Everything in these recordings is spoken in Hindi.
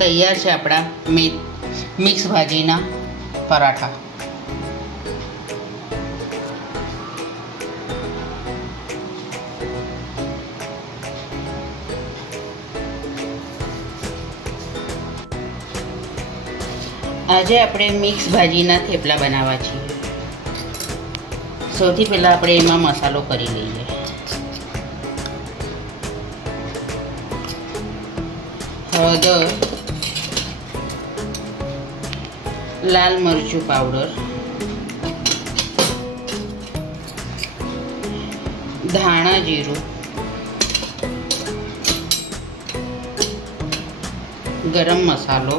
तैयार है अपना मिक्स भाजीना पराठा। आज આપણે મિક્સ ભાજીના થેપલા બનાવવા છીએ। સૌથી પહેલાં આપણે એમાં મસાલો કરી લઈએ। હળદર, લાલ મરચું પાવડર, ધાણા જીરું, ગરમ મસાલો,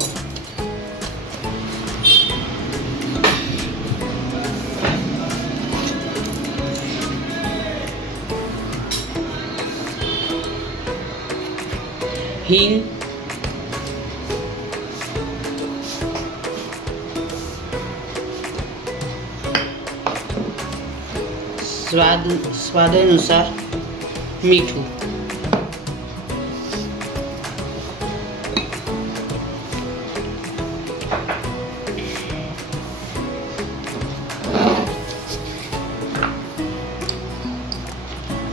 हींग, स्वादानुसार मीठू,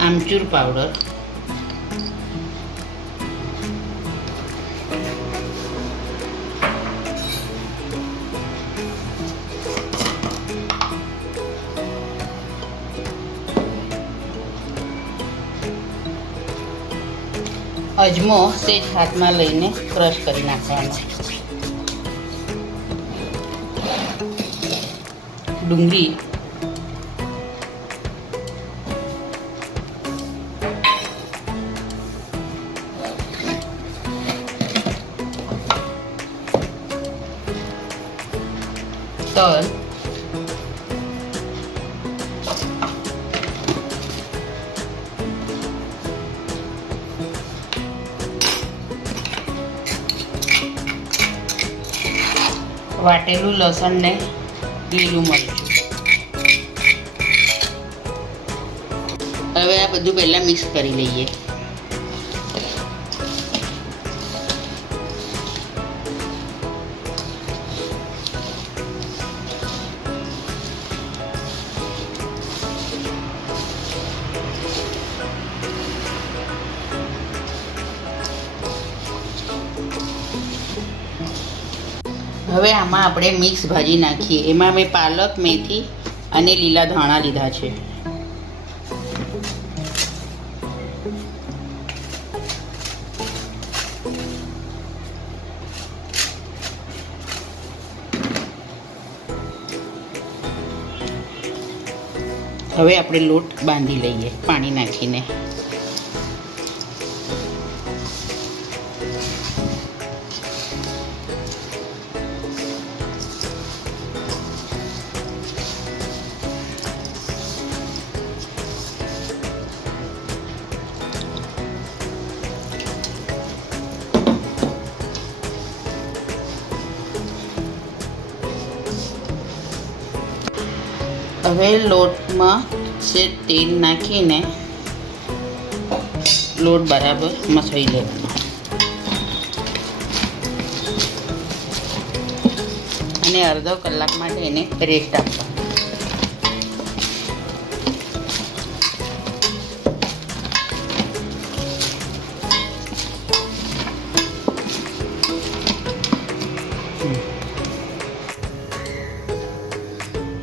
आमचूर पाउडर, अजमो सेज हाथ में लईने क्रश करी नाखवानो, डूंगरी, तल, वाटेलू लसण ने लीलू मरचुं। हवे आ बधुं पहेला मिक्स करी लईए। हवे आमां आपणे मिक्स भाजी नाखीए। एमां मैं पालक, मेथी अने लीला धाणा लीधा छे। हवे आपणे लोट बांधी लईए पाणी नाखीने। हवे लोट में से तेल नाखीने लोट बराबर मसळी लेवानो अने अर्धो कलाक माटे एने रेस्ट आपवानो।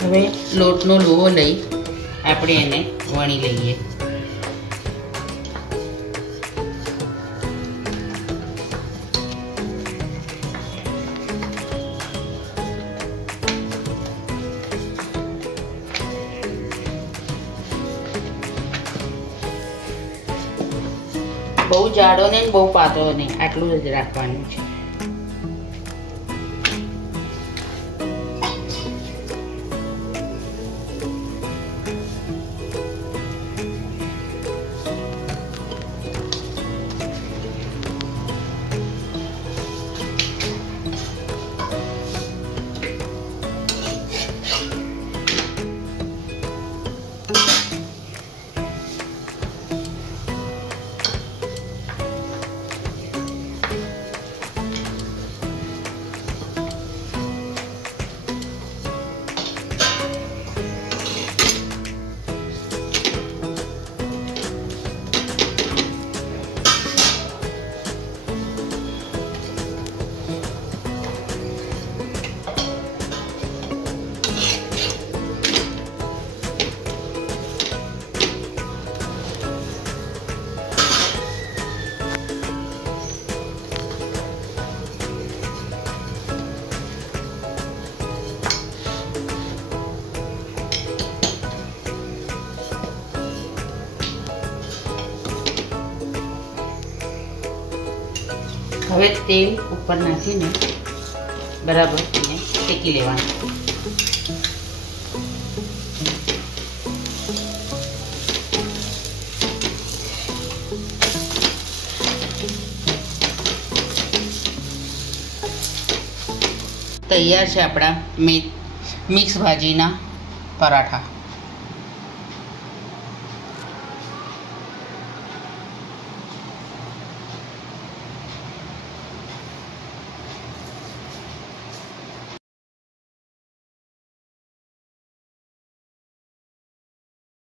हवे लोटनो लोहो लई आपणे एने वणी लईए। बहु जाडो ने बहु पातळो नहीं, आटलुं ज राखवानुं छे। હવે તેલ ઉપર નાખીને બરાબર એને શેકી લેવાનું. તૈયાર છે આપણા મિક્સ ભાજીના પરાઠા.